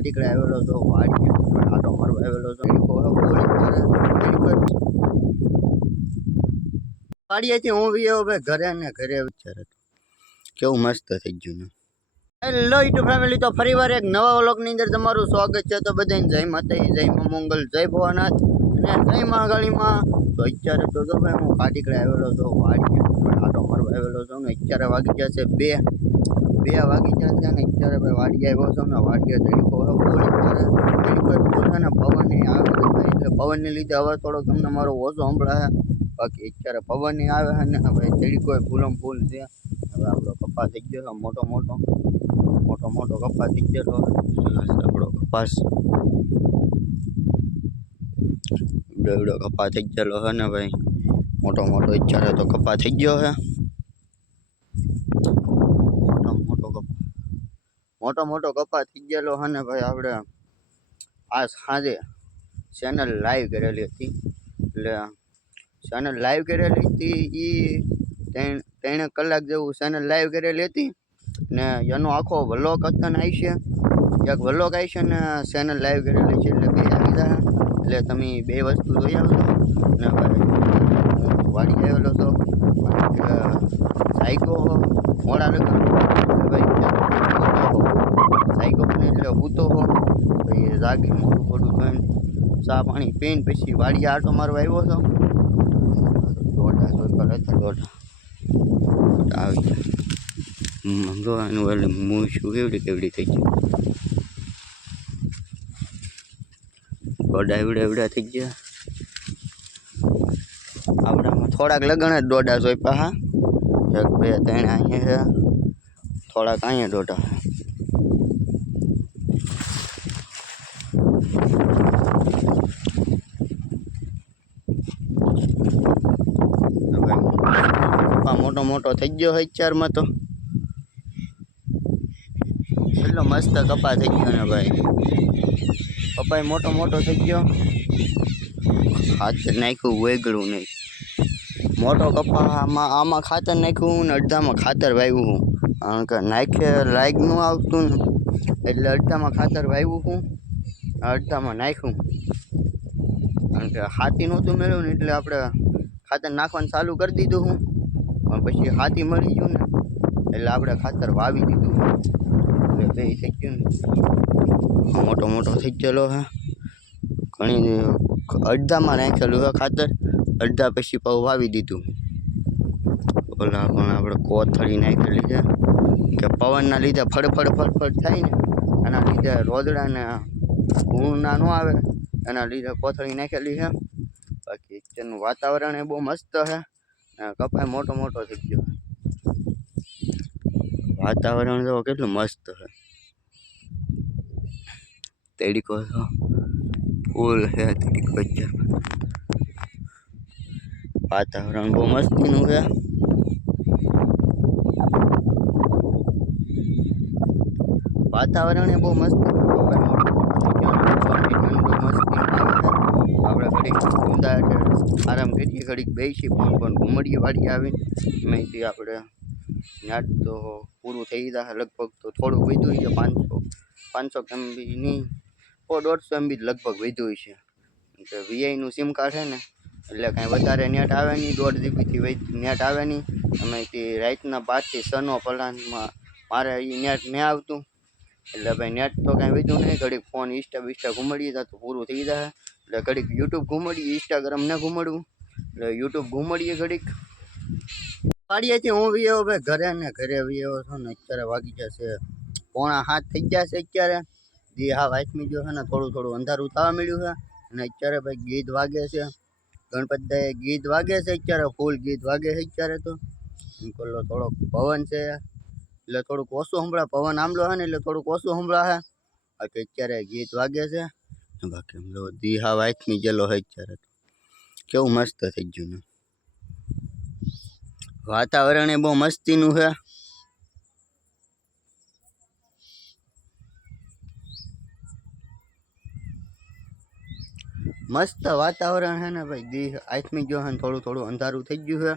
ટીકડે આવેલો તો વાડી આટો મારવા આવેલો તો વાડીએથી હું બી આવ્યો ભાઈ ઘરે ને ઘરે વિચાર કેવું મસ્ત થઈ ગયું ને. હેલો યુટ્યુબ ફેમિલી, તો ફરીવાર એક નવા વ્લોગની અંદર તમારું સ્વાગત છે. તો બધાને જય માતાજી, જય મા મંગલ, જય ભોળાનાથ અને જય મહાકાળીમાં. તો અત્યારે તો જો ભાઈ હું ટીકડે આવેલો તો વાડી આટો મારવા આવેલો છું ને અત્યારે વાગી ગયા છે બે વાગી ગયા છે ને અત્યારે ભાઈ વાડી આવ્યો છું ને વાડીએ તડકો છે ને પવન આવે એટલે પવનને લીધે હવે થોડોક તમને મારો ઓછો સંભળાય. બાકી અત્યારે પવન આવે છે ને ભાઈ તડકો ફૂલમ ફૂલ છે. હવે આપણો કપાસ થઈ ગયો મોટો કપાસ થઈ ગયો. આપણો કપાસ એવડો કપાસ થઈ ગયેલો છે ને ભાઈ, મોટો અત્યારે તો કપાસ થઈ ગયો છે. મોટો કપાસ થઈ ગયેલો છે ને ભાઈ. આપણે આ સાંજે ચેનલ લાઈવ કરેલી હતી, એટલે ચેનલ લાઈવ કરેલી હતી એ 3 કલાક જેવું ચેનલ લાઈવ કરેલી હતી ને એનો આખો વ્લોગ અત્યારે આવશે. એક વ્લોગ આવશે ને ચેનલ લાઈવ કરેલી છે, એટલે બે આવી જાય. એટલે તમે બે વસ્તુ જોઈ આવજો ને ભાઈ. હું વાડી આવેલો હતો સાયકો મોડા લગન ભાઈ સાયકો બને એટલે હૂતો હો ભાઈ જાગી મોટું જોઈને ચા પાણી પીને પછી વાડીએ આટો મારવા આવ્યો હતો. દોઢા આવી ગયા જોવાનું એટલે હું શું કેવડી થઈ ગયું. દોઢા એવડા થઈ ગયા. આપણામાં થોડાક લગણ જ દોઢા જોઈ પાહા, 1 2 3 અહીંયા છે, થોડાક અહીંયા દોઢા. મોટો થઈ ગયો હોય 4માં તો એટલો મસ્ત કપા થઈ ગયો ને ભાઈ. કપાઈ મોટો થઈ ગયો. ખાતર નાખ્યું વેગળું નહીં. મોટો કપા આમાં ખાતર નાખ્યું ને અડધામાં ખાતર વાવ્યું હું, કારણ કે નાખે લાગ ન આવતું ને એટલે અડધામાં ખાતર વાવ્યું હું, અડધામાં નાખ્યું. કારણ કે હાથી નહોતું મળ્યું ને એટલે આપણે ખાતર નાખવાનું ચાલુ કરી દીધું હું, પણ પછી હાથી મળી ગયું ને એટલે આપણે ખાતર વાવી દીધું. એટલે બે થઈ ગયું ને મોટો થઈ ગયેલો હે. ઘણી અડધામાં નાખેલું હે ખાતર, અડધા પછી પાવ વાવી દીધું. ઓલા પણ આપણે કોથળી નાખેલી છે કે પવનના લીધે ફડફડ થાય ને એના લીધે રોદડાને ભૂણ ના ન આવે, એના લીધે કોથળી નાખેલી છે. બાકી તેનું વાતાવરણ એ બહુ મસ્ત છે. કપાય મોટો થઈ ગયો. વાતાવરણ જો કેટલું મસ્ત છે. તડકો ફૂલ છે, તડકો છે. વાતાવરણ બહુ મસ્તીનું છે. વાતાવરણ એ બહુ મસ્ત. આપણે ઘડીક ઊંધા આરામ કરીએ, ઘડીક બેસી પણ ઘુમડીએ વાડી આવીને એમાંથી આપણે નેટ તો પૂરું થઈ જાય લગભગ. તો થોડુંક વધ્યું છે 500 MB નહીં, 150 MB લગભગ વધ્યું છે. કે વીઆઈનું સિમ કાર્ડ છે ને એટલે કાંઈ વધારે નેટ આવે નહીં, 1.5 GB થી નેટ આવે નહીં. એમાંથી રાતના 5 થી 6 પ્લાનમાં મારે એ નેટ નહીં આવતું, એટલે ભાઈ નેટ તો કાંઈ વધ્યું નહીં. ઘડીક ફોન ઇન્સ્ટા ઘુમડીએ તો પૂરું થઈ જાય. એટલે ઘડીક યુટ્યુબ ઘુમડીએ, ઇન્સ્ટાગ્રામ ન ઘુમડવું, એટલે યુટ્યુબ ઘુમડીએ ઘડીક. વાડીએથી હું બી આવ્યો ભાઈ ઘરે ને ઘરે બી આવ્યો છું ને અત્યારે વાગી જશે 6:45 થઈ ગયા છે. અત્યારે જે હા વાંચમી ગયો છે ને થોડું અંધારું થવા મળ્યું છે. અને અત્યારે ભાઈ ગીત વાગે છે, ગણપત દાએ ગીત વાગે છે અત્યારે, ફૂલ ગીત વાગે છે અત્યારે. તો પેલો થોડોક પવન છે એટલે થોડુંક ઓછું સંભળાય. પવન આંબલો છે ને એટલે થોડુંક ઓછું સંભળાય. બાકી અત્યારે ગીત વાગે છે. બાકી દી હા વાંચમી ગયેલો છે અત્યારે. કેવું મસ્ત થઈ ગયું ને. વાતાવરણ એ બહુ મસ્તીનું છે. મસ્ત વાતાવરણ છે ને ભાઈ. દી આથમી ગયો છે ને થોડું અંધારું થઈ ગયું છે.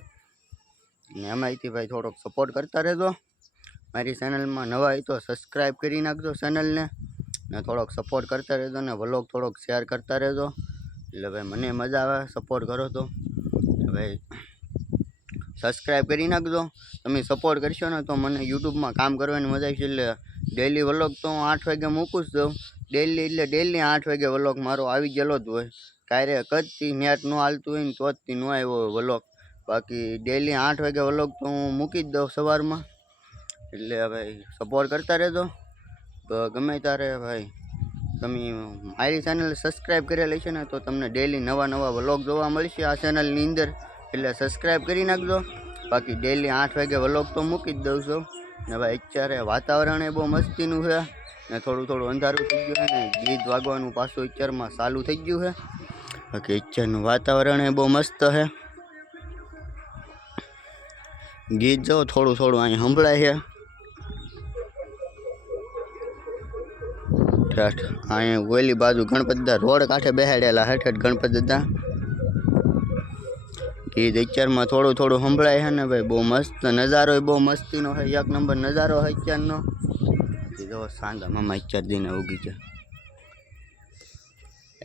ને એમાંયથી ભાઈ થોડોક સપોર્ટ કરતા રહેજો. મારી ચેનલમાં નવા હોય તો સબસ્ક્રાઈબ કરી નાખજો ચેનલને. ને થોડોક સપોર્ટ કરતા રહેજો ને વ્લોગ થોડોક શેર કરતા રહેજો એટલે ભાઈ મને મજા આવે સપોર્ટ કરો તો ભાઈ સબસ્ક્રાઈબ કરી નાખજો તમે સપોર્ટ કરશો ને તો મને યુટ્યુબમાં કામ કરવાની મજા આવશે એટલે ડેલી વ્લોગ તો હું 8 વાગે મૂકું જ દઉં ડેલી એટલે ડેલી 8 વાગે વ્લોગ મારો આવી ગયેલો જ હોય ક્યારેક કદથી નેટ ન હાલતું હોય ને તો જ ન આવ્યો હોય વ્લોગ બાકી ડેલી 8 વાગે વ્લોગ તો હું મૂકી જ દઉં સવારમાં એટલે ભાઈ સપોર્ટ કરતા રહેજો તો ગમે ત્યારે ભાઈ તમે મારી ચેનલ સબસ્ક્રાઈબ કરેલી છે ને તો તમને ડેલી નવા વ્લોગ જોવા મળશે આ ચેનલની અંદર એટલે સબસ્ક્રાઈબ કરી નાખજો બાકી ડેલી 8 વાગે વ્લોગ તો મૂકી જ દઉં છું ને ભાઈ અત્યારે વાતાવરણ એ બહુ મસ્તીનું છે ને થોડું અંધારું થઈ ગયું છે ને ગીત વાગવાનું પાછું અત્યારમાં ચાલુ થઈ ગયું છે બાકી અત્યારનું વાતાવરણ એ બહુ મસ્ત છે ગીત જો થોડું અહીં સંભળાય છે અહીં ઓલી બાજુ ગણપતિ દાદા રોડ કાંઠે બેહાડેલા હેઠ ગણપતિ દાદા ગીત અત્યારમાં થોડું સંભળાય છે ને ભાઈ બહુ મસ્ત નજારો બહુ મસ્તીનો છે એક નંબર નજારો છે અત્યારનો જો સાંધા મામા અત્યાર દિને ઉગી છે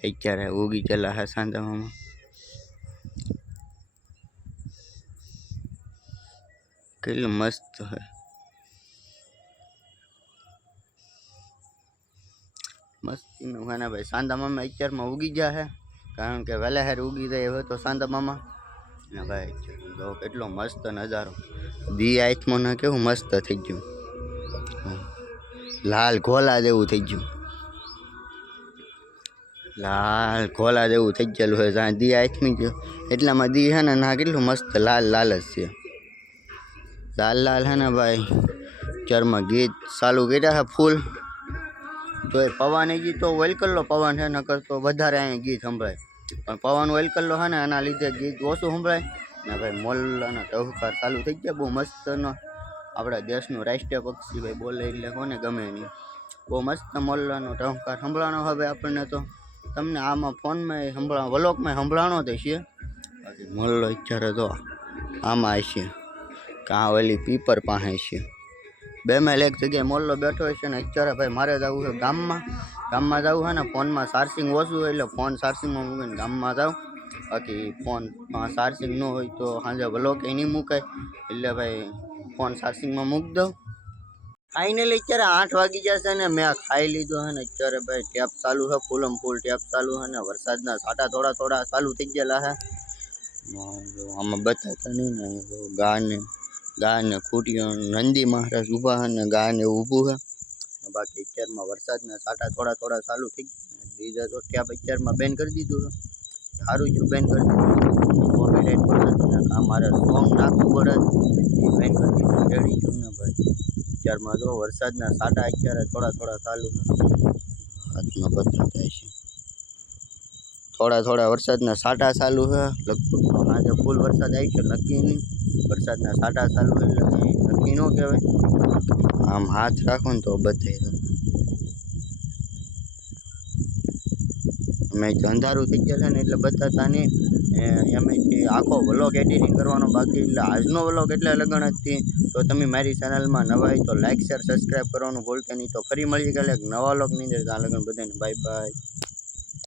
અત્યારે ઉગી ગયેલા છે સાંધા મામા કેટલું મસ્ત છે મસ્તીનું છે ને ભાઈ સાંધા મામા અત્યારમાં ઉગી ગયા છે કારણ કે વહેલા હેર ઉગી જાય હવે તો સાંધા મામા ને ભાઈ જો કેટલો મસ્ત નજારો દી આથમાં ને કેવું મસ્ત થઈ ગયું લાલ ઘોલા જેવું થઈ ગયું લાલ ઘોલા જેવું થઈ ગયેલું હોય જ્યાં દી આથમી ગયો એટલામાં દી છે ને ના કેટલું મસ્ત લાલ જ છે લાલ છે ને ભાઈ ચરમાં ગીત ચાલુ કર્યા છે ફૂલ તો એ પવન એ ગીત તો વેલકલ્લો પવન છે નકર તો વધારે અહીંયા ગીત સંભળાય પણ પવન વેલકલ્લો છે ને એના લીધે ગીત ઓછું સંભળાય ને ભાઈ મોલ્લાનો ટહુકાર ચાલુ થઈ ગયા બહુ મસ્તનો આપણા દેશનું રાષ્ટ્રીય પક્ષી ભાઈ બોલે એટલે કોને ગમે નહીં બહુ મસ્ત મોલ્લાનો ટહુકાર સંભળાણો હવે આપણને તો તમને આમાં ફોનમાં વ્લોગમાં સંભળાણો તો છે બાકી મોલ્લો અત્યારે તો આમાં છે કાં ઓલી પીપર પાસે છે બે મેલ એક જગ્યાએ મોલ્લો બેઠો છે ને અત્યારે ભાઈ મારે જવું છે ગામમાં જવું છે ને ફોનમાં ચાર્જિંગ ઓછું હોય એટલે ફોન ચાર્જિંગમાં મૂકીને ગામમાં જાઉં બાકી ફોનમાં ચાર્જિંગ ન હોય તો સાંજે વ્લોગ એ નહીં મુકાય એટલે ભાઈ ફોન ચાર્જિંગમાં મૂકી દઉં ફાઇનલી અત્યારે 8 વાગી જશે ને મેં ખાઈ લીધો છે ને અત્યારે ભાઈ ટેપ ચાલુ છે ફૂલમ ફૂલ ટેપ ચાલુ છે ને વરસાદના છાંટા થોડા ચાલુ થઈ ગયેલા છે આમાં બતાવતા નહીં ને ગાને ખૂટીઓ નંદી મહારાજ ઊભા છે ને ગાને ઊભું છે બાકી અત્યારમાં વરસાદના છાંટા થોડા ચાલુ થઈ ગયા ડીજે તો ટેપ અત્યારમાં બેન કરી દીધું છે સારું છું બેન કરી દીધું કોપીરાઇટ પડે આ મારે સોંગ નાખવું પડે એ બેન કરી દીધું રેડી છું ને ભાઈ અત્યારમાં જો વરસાદના છાંટા અત્યારે થોડા ચાલુ છે હાથમાં બતાવતા છે થોડા વરસાદના છાંટા ચાલુ છે લગભગ આજે ફૂલ વરસાદ આવી છે નક્કી નહીં વરસાદના છાંટા ચાલુ એટલે કંઈ નક્કી ન કહેવાય આમ હાથ રાખો ને તો બતાવી દો અમે અંધારું થઈ ગયા છે ને એટલે બતાવતા નહીં એમાંથી આખો વ્લોગ એડિટિંગ કરવાનો બાકી એટલે આજનો વ્લોગ એટલે લગન હતી તો તમે મારી ચેનલમાં નવા હોય તો લાઇક શેર સબસ્ક્રાઈબ કરવાનું ભૂલતા નહીં તો ફરી મળી ગયેલા એક નવા વ્લોગની અંદર ત્યાં લગન બધાને બાય બાય